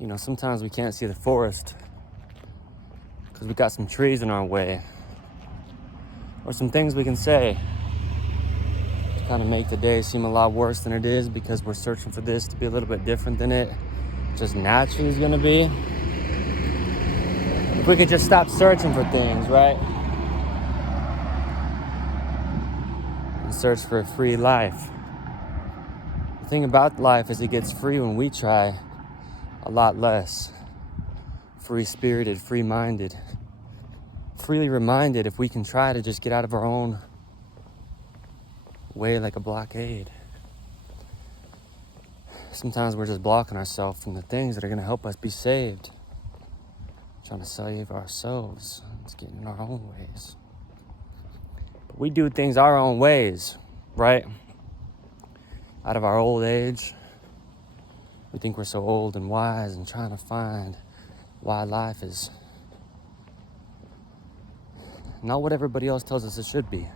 You know, sometimes we can't see the forest because we got some trees in our way, or some things we can say to kind of make the day seem a lot worse than it is, because we're searching for this to be a little bit different than it just naturally is going to be. If we could just stop searching for things, right? And search for a free life. The thing about life is it gets free when we try a lot less. Free-spirited, free-minded, freely reminded if we can try to just get out of our own way like a blockade. Sometimes we're just blocking ourselves from the things that are going to help us be saved. Trying to save ourselves. It's getting in our own ways. But we do things our own ways, right? Out of our old age. We think we're so old and wise and trying to find why life is not what everybody else tells us it should be.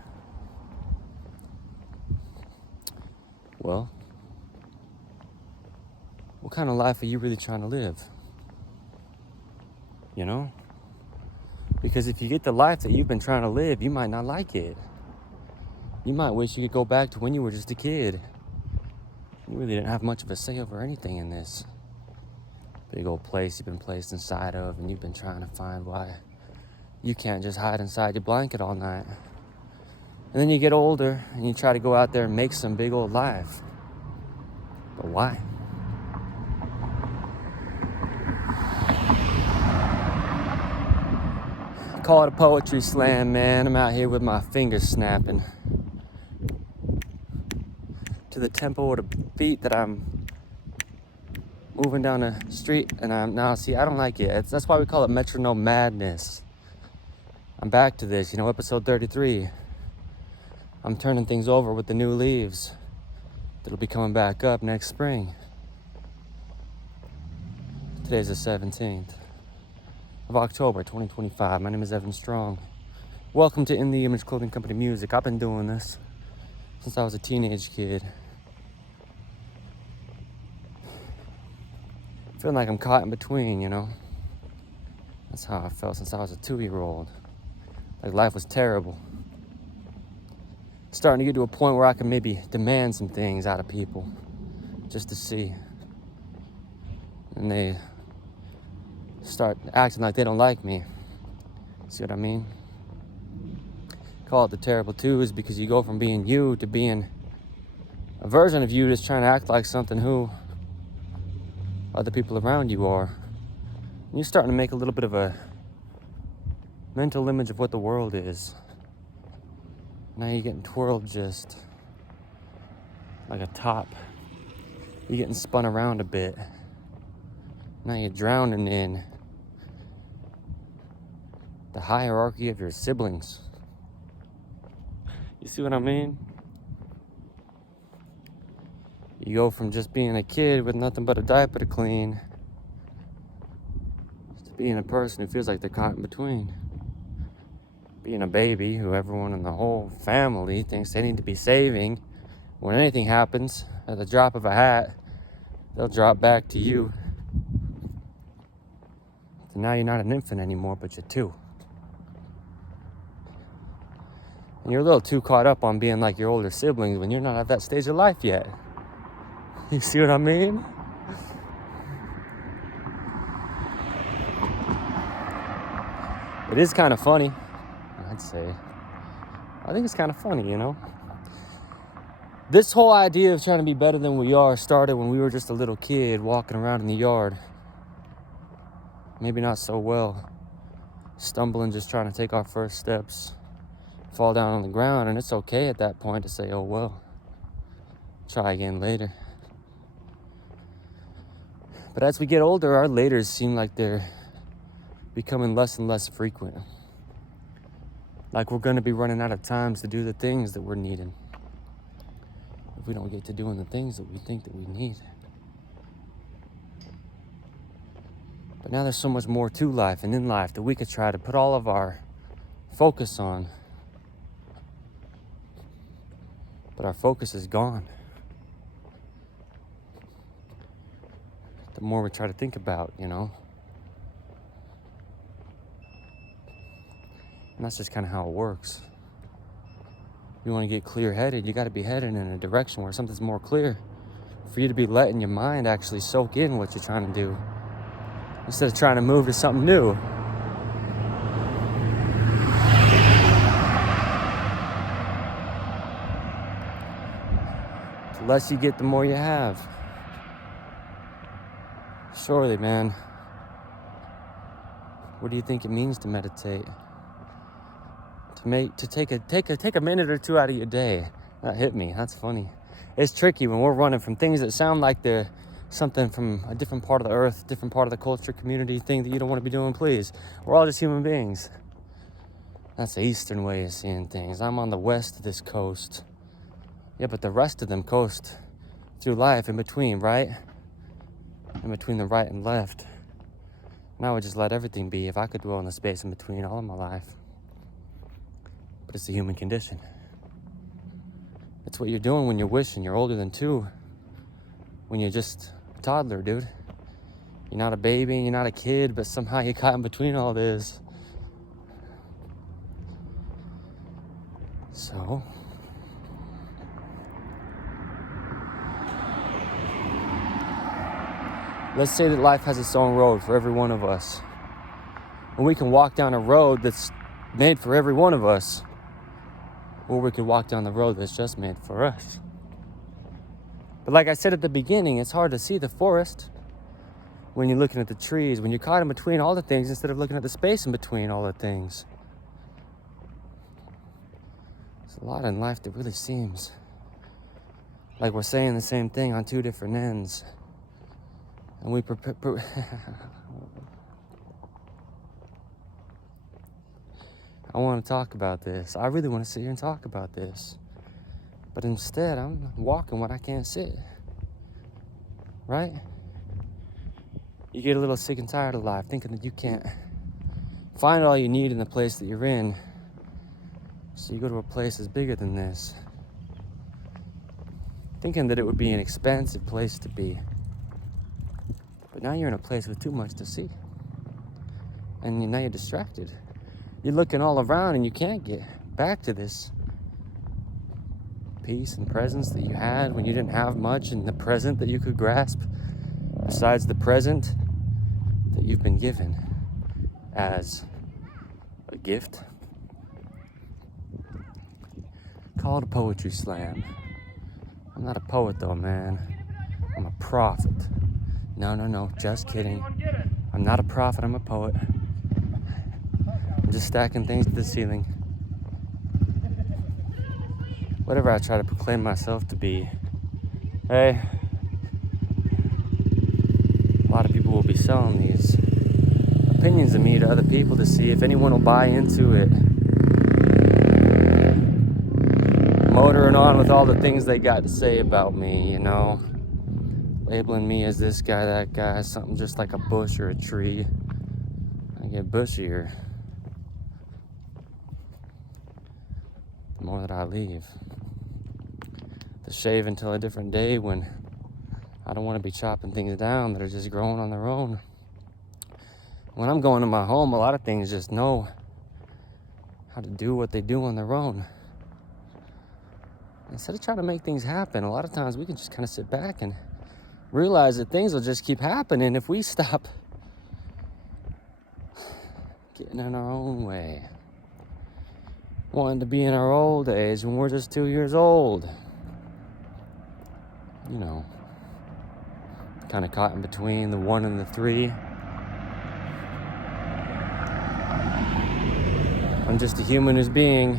Well, what kind of life are you really trying to live? You know? Because if you get the life that you've been trying to live, you might not like it. You might wish you could go back to when you were just a kid. You really didn't have much of a say over anything in this big old place you've been placed inside of, and you've been trying to find why you can't just hide inside your blanket all night. And then you get older and you try to go out there and make some big old life. But why? Call it a poetry slam, man. I'm out here with my fingers snapping to the tempo of the beat that I'm moving down the street, and I don't like it. That's why we call it Metronome Madness. I'm back to this, episode 33. I'm turning things over with the new leaves that'll be coming back up next spring. Today's the 17th of October, 2025. My name is Evan Strong. Welcome to In the Image Clothing Company Music. I've been doing this since I was a teenage kid. Feeling like I'm caught in between, That's how I felt since I was a 2-year-old. Like life was terrible. Starting to get to a point where I can maybe demand some things out of people just to see. And they start acting like they don't like me. See what I mean? Call it the terrible twos, because you go from being you to being a version of you that's trying to act like something who other people around you are. And you're starting to make a little bit of a mental image of what the world is. Now you're getting twirled just like a top. You're getting spun around a bit. Now you're drowning in the hierarchy of your siblings. You see what I mean? You go from just being a kid with nothing but a diaper to clean to being a person who feels like they're caught in between. Being a baby who everyone in the whole family thinks they need to be saving. When anything happens, at the drop of a hat, they'll drop back to you. So now you're not an infant anymore, but you're 2. And you're a little too caught up on being like your older siblings when you're not at that stage of life yet. You see what I mean? It is kind of funny, I'd say. I think it's kind of funny, This whole idea of trying to be better than we are started when we were just a little kid walking around in the yard. Maybe not so well. Stumbling, just trying to take our first steps. Fall down on the ground, and it's okay at that point to say, oh well. Try again later. But as we get older, our laters seem like they're becoming less and less frequent. Like we're going to be running out of times to do the things that we're needing. If we don't get to doing the things that we think that we need. But now there's so much more to life and in life that we could try to put all of our focus on. But our focus is gone. the more we try to think about, you know? And that's just kind of how it works. You want to get clear-headed, you got to be headed in a direction where something's more clear for you to be letting your mind actually soak in what you're trying to do instead of trying to move to something new. The less you get, the more you have. Surely, man. What do you think it means to meditate? To take a minute or two out of your day. That hit me. That's funny. It's tricky when we're running from things that sound like they're something from a different part of the earth, different part of the culture, community, thing that you don't want to be doing. Please, we're all just human beings. That's the Eastern way of seeing things. I'm on the west of this coast. Yeah, but the rest of them coast through life in between, right? In between the right and left. And I would just let everything be if I could dwell in the space in between all of my life. But it's the human condition. It's what you're doing when you're wishing you're older than 2. When you're just a toddler, dude. You're not a baby, you're not a kid, but somehow you're caught in between all this. So, let's say that life has its own road for every one of us. And we can walk down a road that's made for every one of us. Or we could walk down the road that's just made for us. But like I said at the beginning, it's hard to see the forest when you're looking at the trees, when you're caught in between all the things instead of looking at the space in between all the things. There's a lot in life that really seems like we're saying the same thing on 2 different ends. And we I want to talk about this. I really want to sit here and talk about this. But instead, I'm walking when I can't sit. Right? You get a little sick and tired of life, thinking that you can't find all you need in the place that you're in. So you go to a place that's bigger than this. Thinking that it would be an expensive place to be. But now you're in a place with too much to see. And now you're distracted. You're looking all around and you can't get back to this peace and presence that you had when you didn't have much, and the present that you could grasp besides the present that you've been given as a gift. Call it a poetry slam. I'm not a poet though, man. I'm a prophet. No, just kidding. I'm not a prophet, I'm a poet. I'm just stacking things to the ceiling. Whatever I try to proclaim myself to be. Hey, a lot of people will be selling these opinions of me to other people to see if anyone will buy into it. Motoring on with all the things they got to say about me, you know. Labeling me as this guy, that guy, something just like a bush or a tree. I get bushier the more that I leave. To shave until a different day when I don't want to be chopping things down that are just growing on their own. When I'm going to my home, a lot of things just know how to do what they do on their own. Instead of trying to make things happen, a lot of times we can just kind of sit back and realize that things will just keep happening if we stop getting in our own way. Wanting to be in our old age when we're just 2 years old. You know, kind of caught in between the 1 and the 3. I'm just a human who's being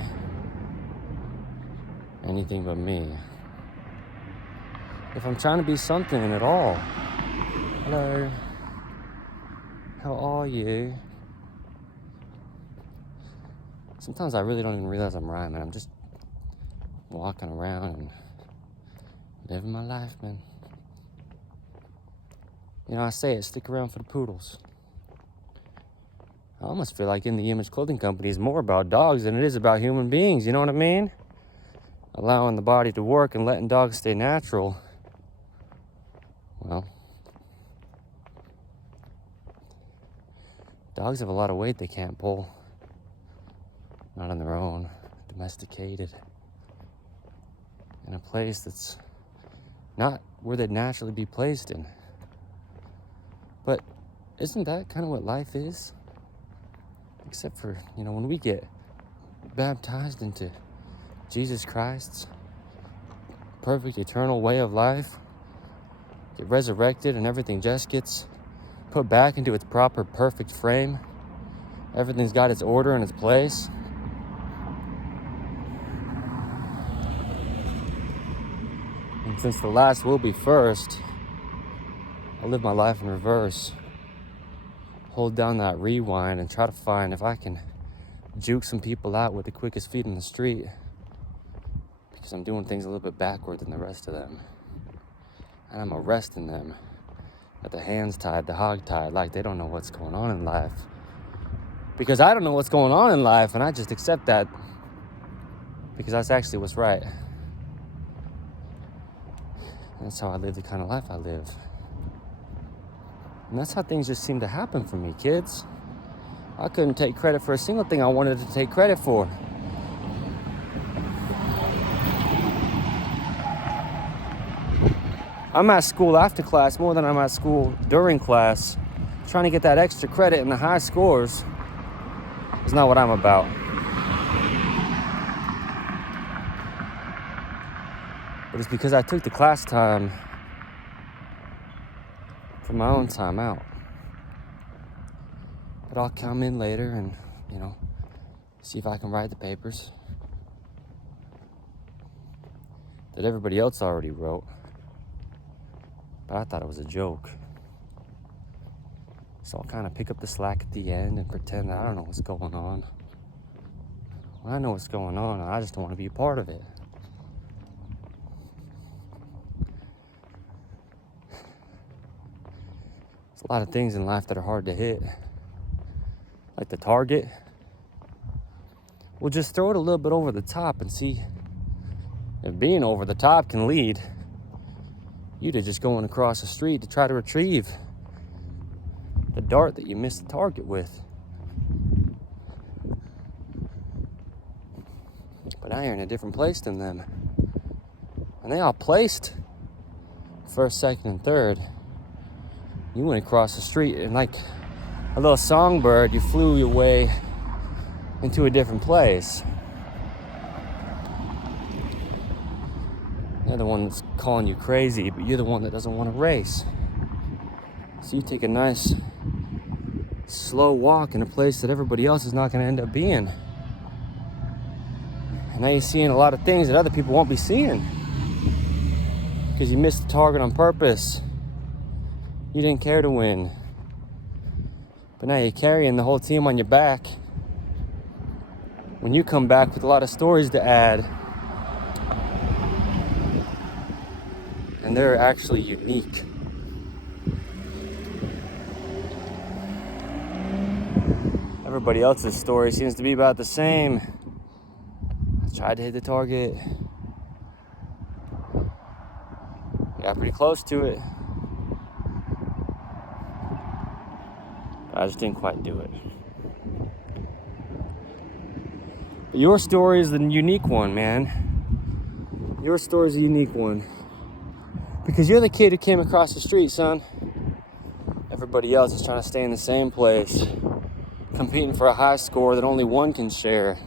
anything but me. If I'm trying to be something at all, hello, how are you? Sometimes I really don't even realize I'm rhyming. I'm just walking around and living my life, man. You know, I say it, stick around for the poodles. I almost feel like In the Image Clothing Company is more about dogs than it is about human beings, you know what I mean? Allowing the body to work and letting dogs stay natural. Well, Dogs have a lot of weight they can't pull. Not on their own. Domesticated. In a place that's not where they'd naturally be placed in. But isn't that kind of what life is? Except for, when we get baptized into Jesus Christ's perfect eternal way of life, get resurrected, and everything just gets put back into its proper perfect frame. Everything's got its order and its place. And since the last will be first, I'll live my life in reverse. Hold down that rewind and try to find if I can juke some people out with the quickest feet in the street, because I'm doing things a little bit backward than the rest of them. And I'm arresting them at the hands tied, the hog tied, like they don't know what's going on in life. Because I don't know what's going on in life, and I just accept that because that's actually what's right. And that's how I live the kind of life I live. And that's how things just seem to happen for me, kids. I couldn't take credit for a single thing I wanted to take credit for. I'm at school after class more than I'm at school during class. Trying to get that extra credit and the high scores is not what I'm about. But it's because I took the class time from my own time out. But I'll come in later and, see if I can write the papers that everybody else already wrote. But I thought it was a joke. So I'll kind of pick up the slack at the end and pretend that I don't know what's going on. Well, I know what's going on, and I just don't want to be a part of it. There's a lot of things in life that are hard to hit. Like the target. We'll just throw it a little bit over the top and see if being over the top can lead you to just going across the street to try to retrieve the dart that you missed the target with. But now you're in a different place than them. And they all placed first, second, and third. You went across the street and like a little songbird, you flew your way into a different place. They're the one that's calling you crazy, but you're the one that doesn't want to race. So you take a nice slow walk in a place that everybody else is not going to end up being. And now you're seeing a lot of things that other people won't be seeing because you missed the target on purpose. You didn't care to win. But now you're carrying the whole team on your back. When you come back with a lot of stories to add, and they're actually unique. Everybody else's story seems to be about the same. I tried to hit the target. Got pretty close to it. I just didn't quite do it. But your story is the unique one, man. Your story is a unique one. Because you're the kid who came across the street, son. Everybody else is trying to stay in the same place, competing for a high score that only one can share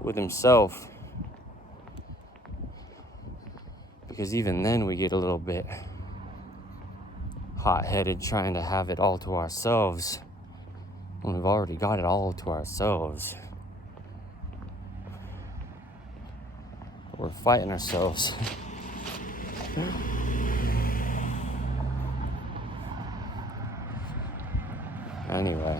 with himself. Because even then we get a little bit hot-headed trying to have it all to ourselves when we've already got it all to ourselves. We're fighting ourselves. Anyway.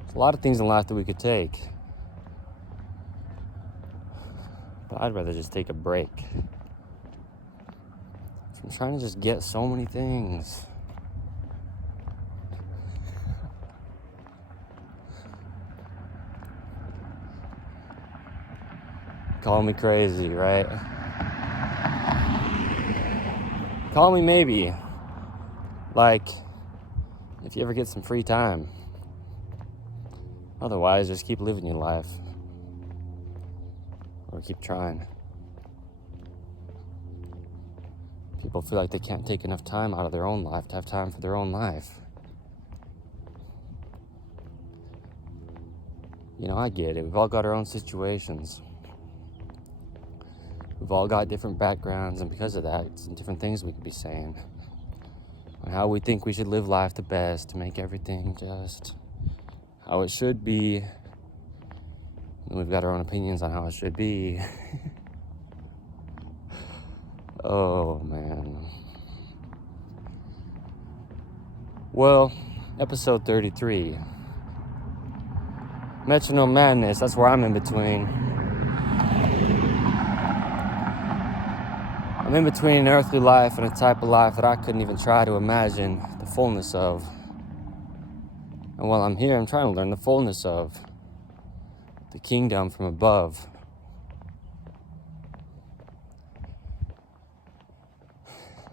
There's a lot of things in life that we could take. But I'd rather just take a break. So I'm trying to just get so many things. Call me crazy, right? Call me maybe. Like, if you ever get some free time. Otherwise, just keep living your life. Or keep trying. People feel like they can't take enough time out of their own life to have time for their own life. You know, I get it. We've all got our own situations. We've all got different backgrounds, and because of that, it's different things we could be saying. On how we think we should live life the best to make everything just how it should be. And we've got our own opinions on how it should be. Oh, man. Well, episode 33. Metronome Madness, that's where I'm in between. I'm in between an earthly life and a type of life that I couldn't even try to imagine the fullness of. And while I'm here, I'm trying to learn the fullness of the kingdom from above.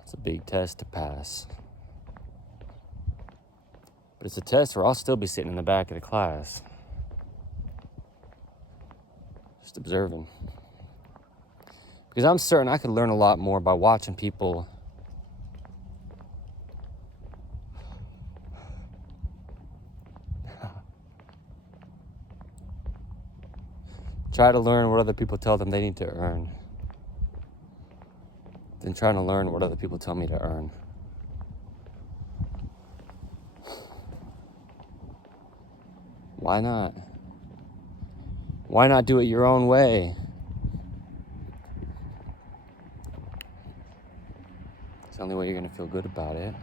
It's a big test to pass. But it's a test where I'll still be sitting in the back of the class. Just observing. Because I'm certain I could learn a lot more by watching people try to learn what other people tell them they need to earn than trying to learn what other people tell me to earn. Why not? Why not do it your own way? It's the only way you're going to feel good about it.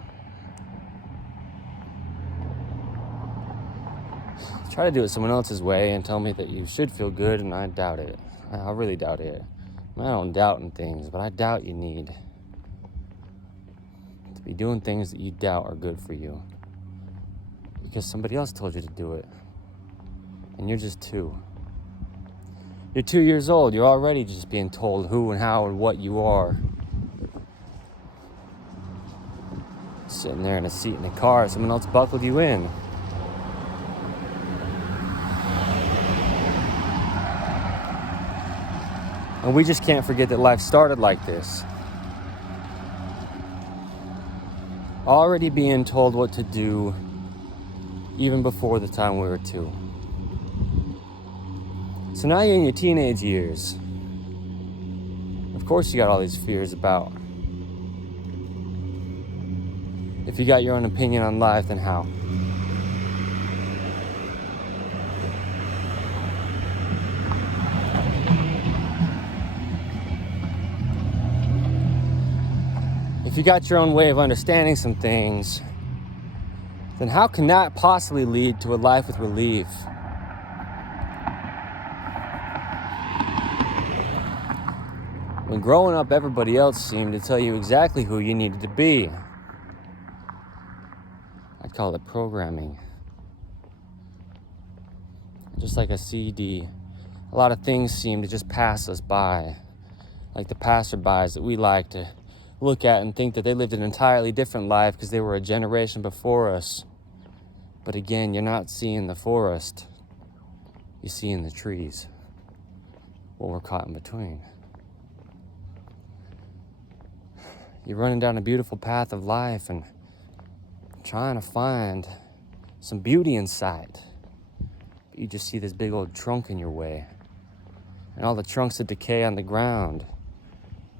Try to do it someone else's way and tell me that you should feel good, and I doubt it. I really doubt it. I don't doubt in things, but I doubt you need to be doing things that you doubt are good for you because somebody else told you to do it. And you're just 2. You're 2 years old. You're already just being told who and how and what you are. Sitting there in a seat in a car, someone else buckled you in. And we just can't forget that life started like this. Already being told what to do even before the time we were 2. So now you're in your teenage years. Of course you got all these fears about. If you got your own opinion on life, then how? If you got your own way of understanding some things, then how can that possibly lead to a life with relief? When growing up, everybody else seemed to tell you exactly who you needed to be. I'd call it programming. Just like a CD, a lot of things seem to just pass us by. Like the passerbys that we like to look at and think that they lived an entirely different life because they were a generation before us. But again, you're not seeing the forest. You're seeing the trees. Well, we're caught in between. You're running down a beautiful path of life and trying to find some beauty in sight. But you just see this big old trunk in your way. And all the trunks of decay on the ground.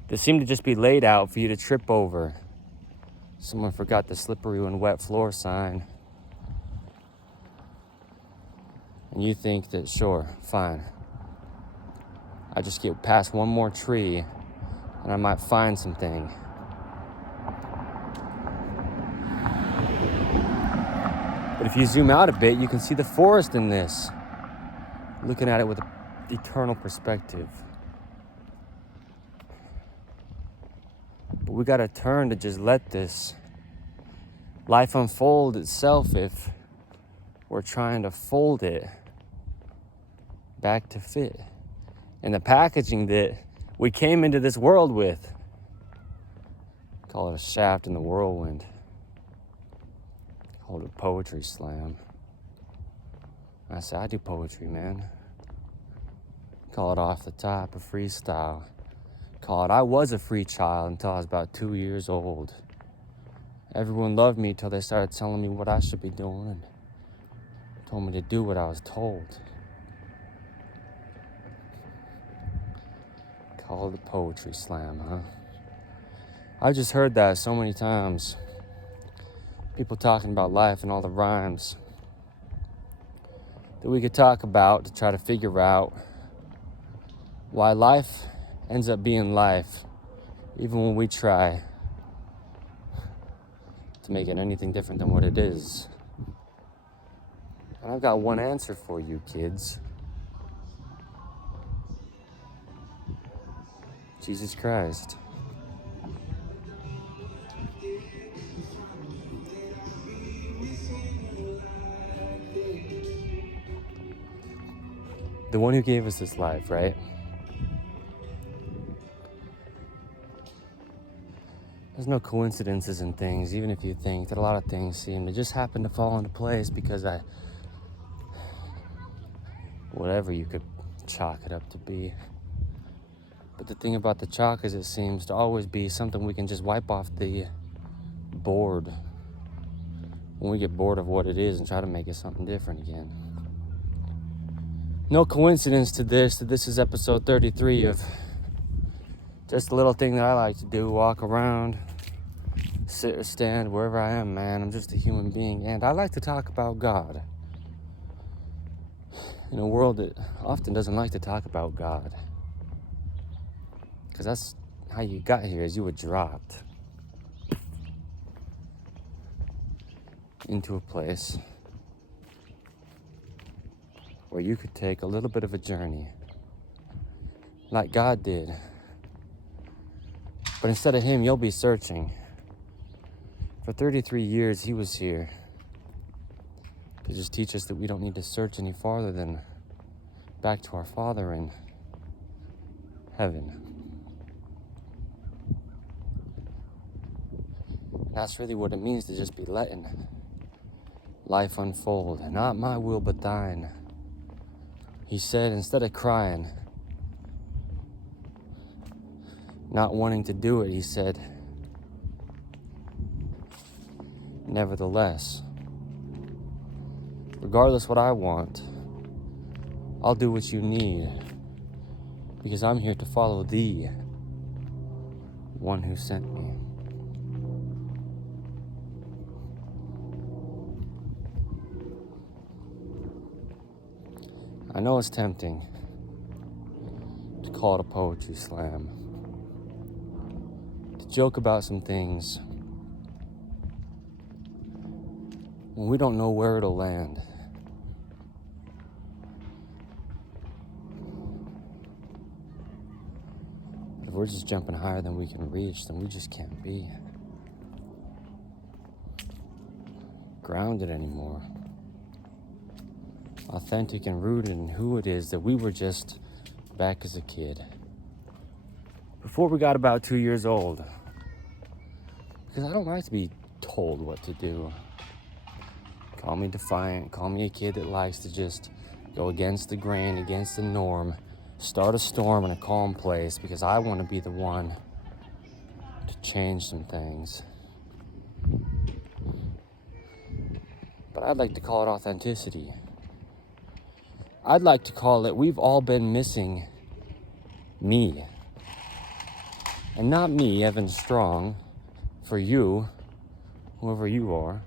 They seem to just be laid out for you to trip over. Someone forgot the slippery and wet floor sign. And you think that, sure, fine. I just get past one more tree and I might find something. But if you zoom out a bit, you can see the forest in this. Looking at it with an eternal perspective. But we gotta turn to just let this life unfold itself if we're trying to fold it back to fit. And the packaging that we came into this world with, Call it a shaft in the whirlwind. Call it a poetry slam. I say, I do poetry, man. Call it off the top, a freestyle. Call it, I was a free child until I was about 2 years old. Everyone loved me till they started telling me what I should be doing and told me to do what I was told. Call it a poetry slam, huh? I've just heard that so many times. People talking about life and all the rhymes that we could talk about to try to figure out why life ends up being life, even when we try to make it anything different than what it is. And I've got one answer for you, kids. Jesus Christ. The one who gave us this life, right? There's no coincidences in things, even if you think that a lot of things seem to just happen to fall into place because whatever you could chalk it up to be. But the thing about the chalk is it seems to always be something we can just wipe off the board when we get bored of what it is and try to make it something different again. No coincidence to this, that this is episode 33 of just a little thing that I like to do, walk around, sit or stand, wherever I am, man. I'm just a human being, and I like to talk about God. In a world that often doesn't like to talk about God. Because that's how you got here, is you were dropped into a place where you could take a little bit of a journey, like God did. But instead of him, you'll be searching. For 33 years, he was here to just teach us that we don't need to search any farther than back to our Father in heaven. That's really what it means to just be letting life unfold. Not my will, but thine. He said, instead of crying, not wanting to do it, he said, nevertheless, regardless what I want, I'll do what you need, because I'm here to follow thee, one who sent me. I know it's tempting to call it a poetry slam, to joke about some things when we don't know where it'll land. If we're just jumping higher than we can reach, then we just can't be grounded anymore. Authentic and rooted in who it is that we were just back as a kid. Before we got about 2 years old. Because I don't like to be told what to do. Call me defiant, call me a kid that likes to just go against the grain, against the norm, start a storm in a calm place, because I want to be the one to change some things. But I'd like to call it authenticity. I'd like to call it, we've all been missing me. And not me, Evan Strong, for you, whoever you are.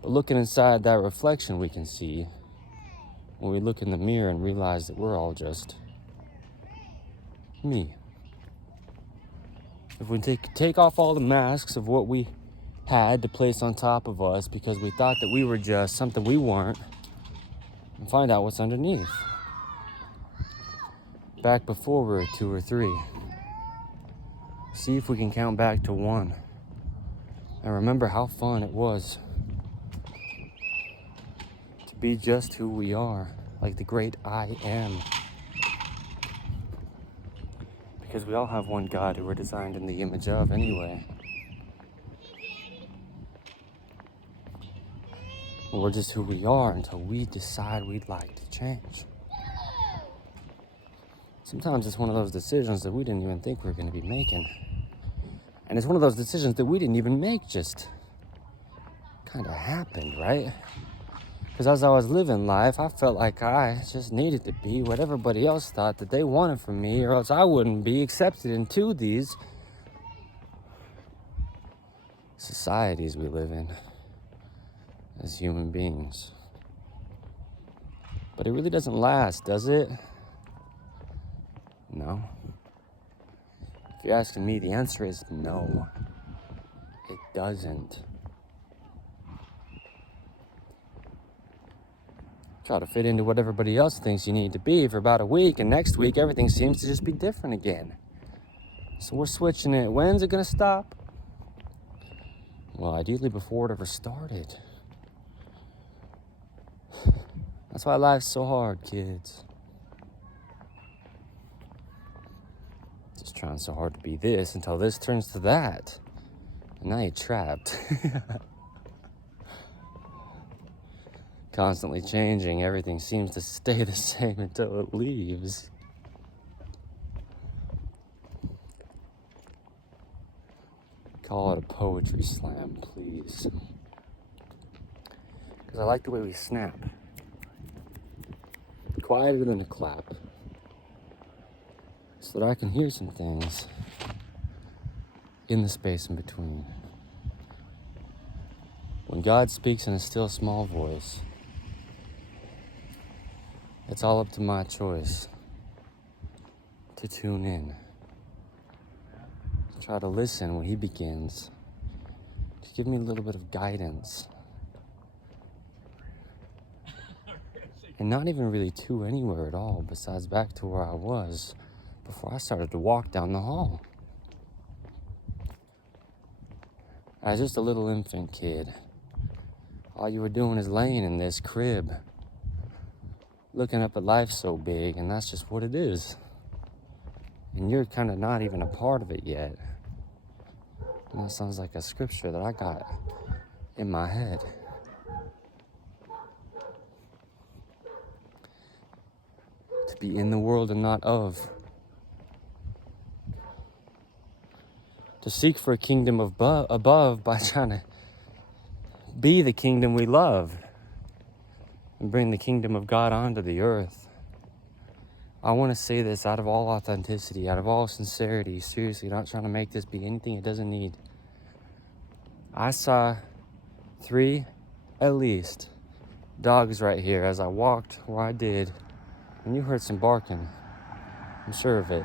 But looking inside that reflection we can see when we look in the mirror and realize that we're all just me. If we take off all the masks of what we had to place on top of us because we thought that we were just something we weren't, and find out what's underneath. Back before we were 2 or 3. See if we can count back to 1. And remember how fun it was to be just who we are, like the great I am. Because we all have one God who we're designed in the image of anyway. We're just who we are until we decide we'd like to change. Sometimes it's one of those decisions that we didn't even think we were going to be making. And it's one of those decisions that we didn't even make, just kind of happened, right? Because as I was living life, I felt like I just needed to be what everybody else thought that they wanted from me, or else I wouldn't be accepted into these societies we live in as human beings. But it really doesn't last, does it? No. If you're asking me, the answer is no. It doesn't. Try to fit into what everybody else thinks you need to be for about a week, and next week everything seems to just be different again. So we're switching it. When's it gonna stop? Well, ideally before it ever started. That's why life's so hard, kids. Just trying so hard to be this until this turns to that. And now you're trapped. Constantly changing, everything seems to stay the same until it leaves. Call it a poetry slam, please. Because I like the way we snap. Quieter than a clap. So that I can hear some things in the space in between. When God speaks in a still small voice, it's all up to my choice to tune in. To try to listen when he begins. To give me a little bit of guidance. And not even really to anywhere at all, besides back to where I was before I started to walk down the hall. I was just a little infant kid. All you were doing is laying in this crib, looking up at life so big, and that's just what it is. And you're kind of not even a part of it yet. And that sounds like a scripture that I got in my head. To be in the world and not of. To seek for a kingdom above by trying to be the kingdom we love and bring the kingdom of God onto the earth. I want to say this out of all authenticity, out of all sincerity, seriously, not trying to make this be anything it doesn't need. I saw 3, at least, dogs right here as I walked where I did, and you heard some barking. I'm sure of it.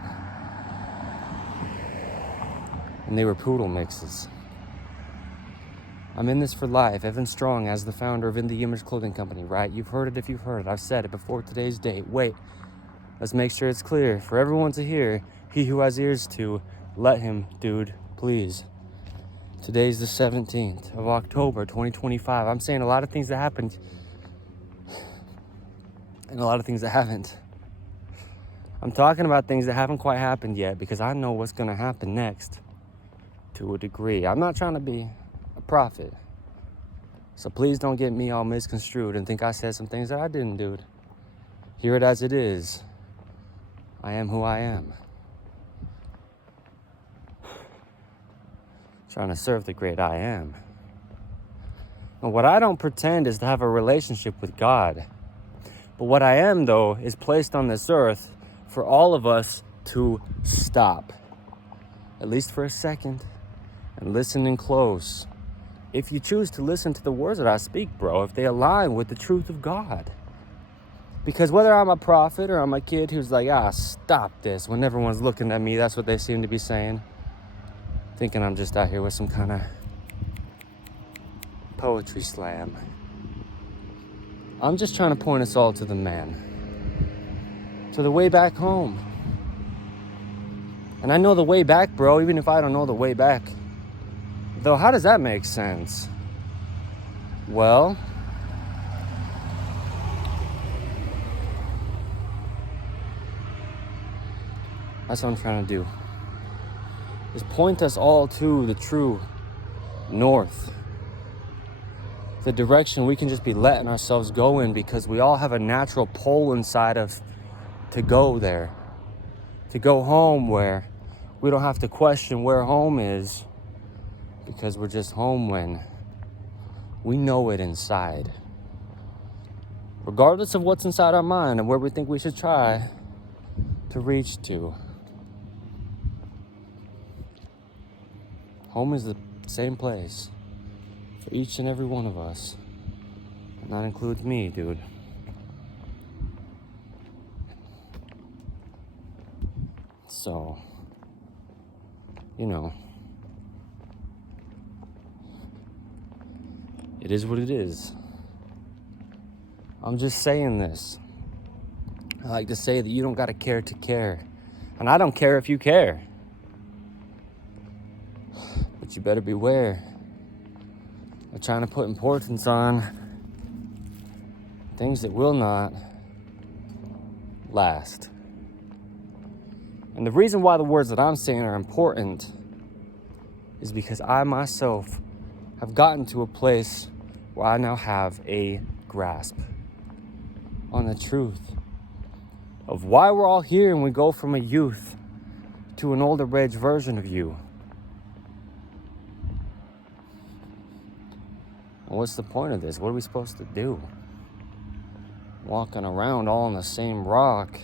And they were poodle mixes. I'm in this for life. Evan Strong, as the founder of InTheImageClothingCompany, right? You've heard it if you've heard it. I've said it before today's date. Wait, let's make sure it's clear for everyone to hear. He who has ears to, let him, dude, please. Today's the 17th of October, 2025. I'm saying a lot of things that happened and a lot of things that haven't. I'm talking about things that haven't quite happened yet because I know what's going to happen next to a degree. I'm not trying to be a prophet. So please don't get me all misconstrued and think I said some things that I didn't, dude. Hear it as it is. I am who I am. Trying to serve the great I am. And what I don't pretend is to have a relationship with God. But what I am, though, is placed on this earth for all of us to stop. At least for a second. And listen in close. If you choose to listen to the words that I speak, bro, if they align with the truth of God. Because whether I'm a prophet or I'm a kid who's like, stop this, when everyone's looking at me, that's what they seem to be saying. Thinking I'm just out here with some kind of poetry slam. I'm just trying to point us all to the man. To the way back home. And I know the way back, bro, even if I don't know the way back. Though, how does that make sense? Well, That's what I'm trying to do. Is point us all to the true north. The direction we can just be letting ourselves go in, because we all have a natural pull inside of to go there. To go home, where we don't have to question where home is, because we're just home when we know it inside. Regardless of what's inside our mind and where we think we should try to reach to. Home is the same place for each and every one of us. And that includes me, dude. So, you know, it is what it is. I'm just saying this. I like to say that you don't gotta care to care. And I don't care if you care. But you better beware of trying to put importance on things that will not last. And the reason why the words that I'm saying are important is because I myself have gotten to a place where I now have a grasp on the truth of why we're all here, and we go from a youth to an older age version of you. Well, what's the point of this? What are we supposed to do? Walking around all on the same rock.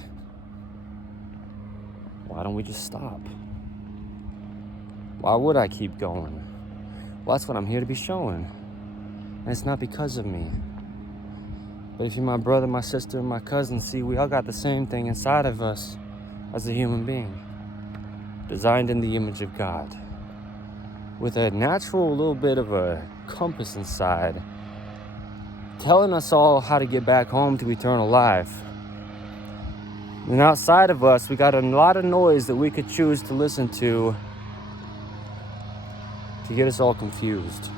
Why don't we just stop? Why would I keep going? Well, that's what I'm here to be showing. And it's not because of me. But if you're my brother, my sister, and my cousin, see, we all got the same thing inside of us as a human being. Designed in the image of God. With a natural little bit of a compass inside, telling us all how to get back home to eternal life. And outside of us, we got a lot of noise that we could choose to listen to get us all confused.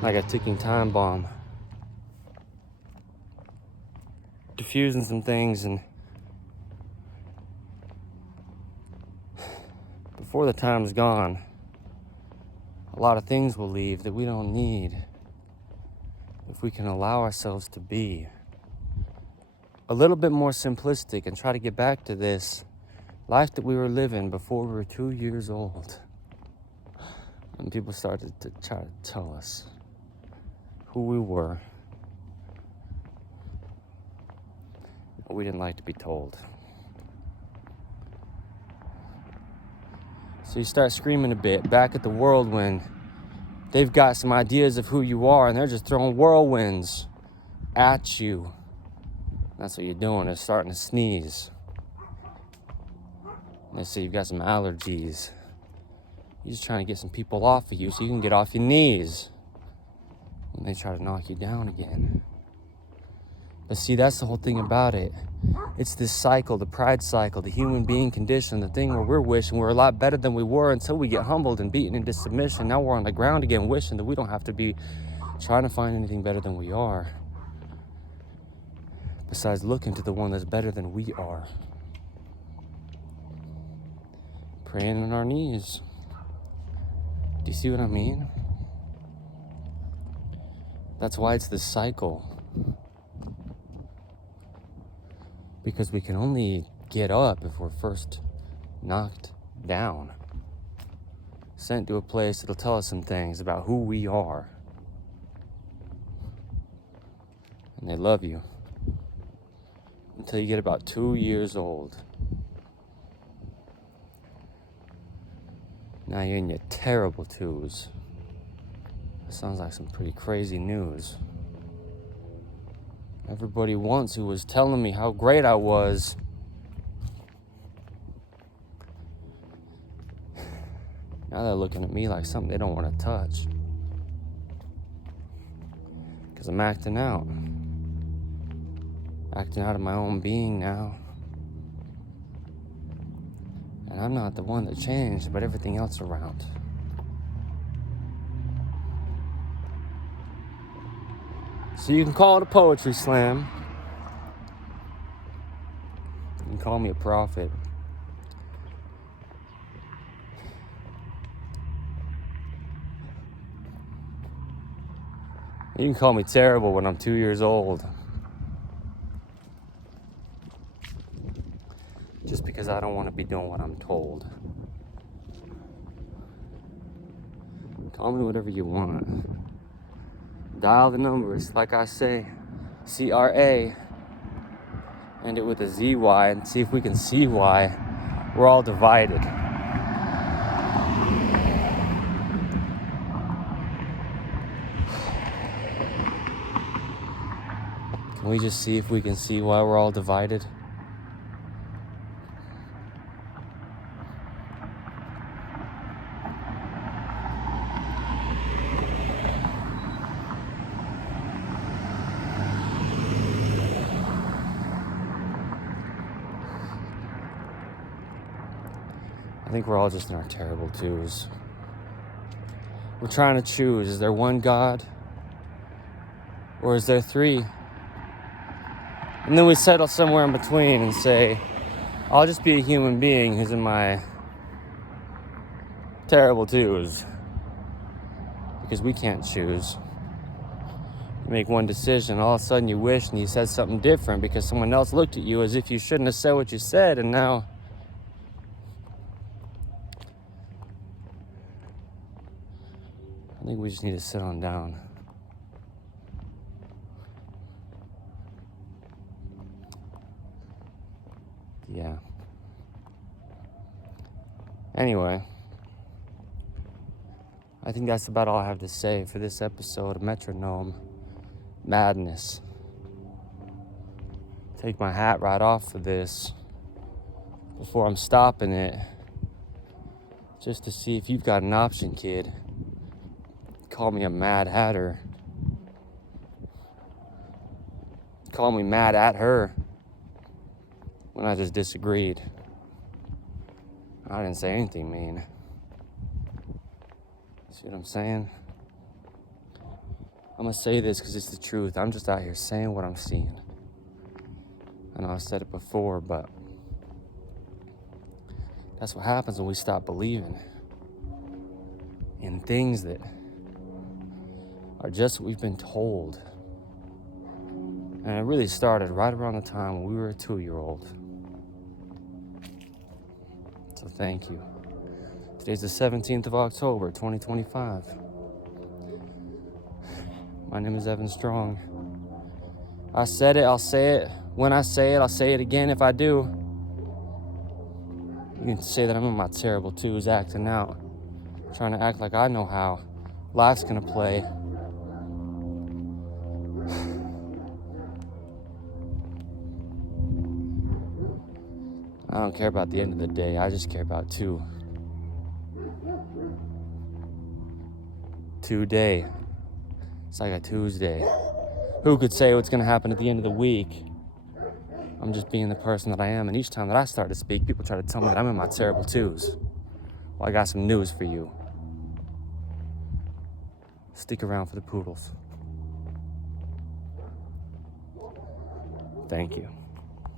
Like a ticking time bomb. Diffusing some things, and before the time's gone, a lot of things will leave that we don't need if we can allow ourselves to be a little bit more simplistic and try to get back to this life that we were living before we were 2 years old. And people started to try to tell us who we were. We didn't like to be told. So you start screaming a bit back at the world when they've got some ideas of who you are, and they're just throwing whirlwinds at you. That's what you're doing, is starting to sneeze. And they say you've got some allergies. You're just trying to get some people off of you so you can get off your knees. And they try to knock you down again. But see, that's the whole thing about it. It's this cycle, the pride cycle, the human being condition, the thing where we're wishing we're a lot better than we were until we get humbled and beaten into submission. Now we're on the ground again, wishing that we don't have to be trying to find anything better than we are. Besides looking to the one that's better than we are. Praying on our knees. Do you see what I mean? That's why it's this cycle. Because we can only get up if we're first knocked down. Sent to a place that'll tell us some things about who we are. And they love you. Until you get about 2 years old. Now you're in your terrible twos. That sounds like some pretty crazy news. Everybody once who was telling me how great I was, now they're looking at me like something they don't want to touch. Because I'm acting out. Acting out of my own being now. And I'm not the one that changed, but everything else around. So you can call it a poetry slam. You can call me a prophet. You can call me terrible when I'm 2 years old. Just because I don't want to be doing what I'm told. Call me whatever you want. Dial the numbers, like I say. CRA. End it with a ZY and see if we can see why we're all divided. Can we just see if we can see why we're all divided? I think we're all just in our terrible twos. We're trying to choose, is there one God? Or is there three? And then we settle somewhere in between and say, I'll just be a human being who's in my terrible twos. Because we can't choose. You make one decision, all of a sudden you wish and you said something different because someone else looked at you as if you shouldn't have said what you said, and now I think we just need to sit on down. Yeah. Anyway, I think that's about all I have to say for this episode of Metronome Madness. Take my hat right off for this before I'm stopping it, just to see if you've got an option, kid. Call me a Mad Hatter. Call me mad at her when I just disagreed. I didn't say anything mean. See what I'm saying? I'm gonna say this because it's the truth. I'm just out here saying what I'm seeing. I know I've said it before, but that's what happens when we stop believing in things that are just what we've been told. And it really started right around the time when we were a 2-year-old. So thank you. Today's the 17th of October, 2025. My name is Evan Strong. I said it, I'll say it. When I say it, I'll say it again if I do. You can say that I'm in my terrible twos acting out. Trying to act like I know how life's gonna play. I don't care about the end of the day. I just care about today. It's like a Tuesday. Who could say what's gonna happen at the end of the week? I'm just being the person that I am, and each time that I start to speak, people try to tell me that I'm in my terrible twos. Well, I got some news for you. Stick around for the poodles. Thank you.